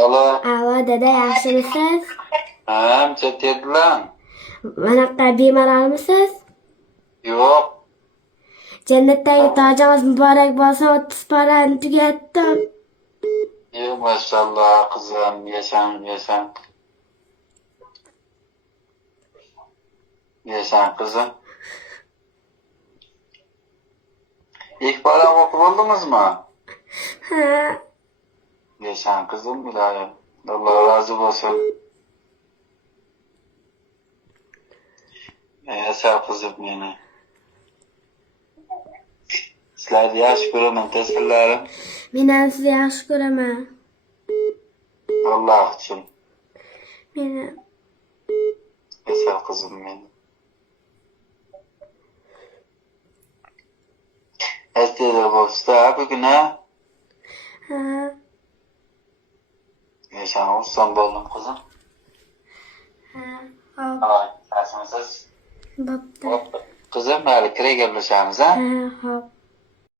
Alo. Alo dede, yaxshimisiz? Ha, chetedilar. Manaqa bemoralmisiz? Yo'q. Jannatdagi tojingiz muborak bo'lsin, 30 parani tugatdim. Yo'q, maşallah qizim, yashan. Yashan qizim. İlk bora o'qib oldingizmi? Ha, Yashan qizim, ilohim. Alloh rozi bo'lsin. Yasha qizim meni. Sizlarni yaxshi ko'raman, tasirlarim. men ham sizni yaxshi ko'raman. Alloh uchun. Meni Yasha qizim meni. Esteda bo'lsa, bugun ha? ha, Yashan olsam bo'ldim qizim. ha, hop, Alloh, yaxshimisiz? bo'pti. Qizim, hali kira gaplashamiz ha? Ha, hop.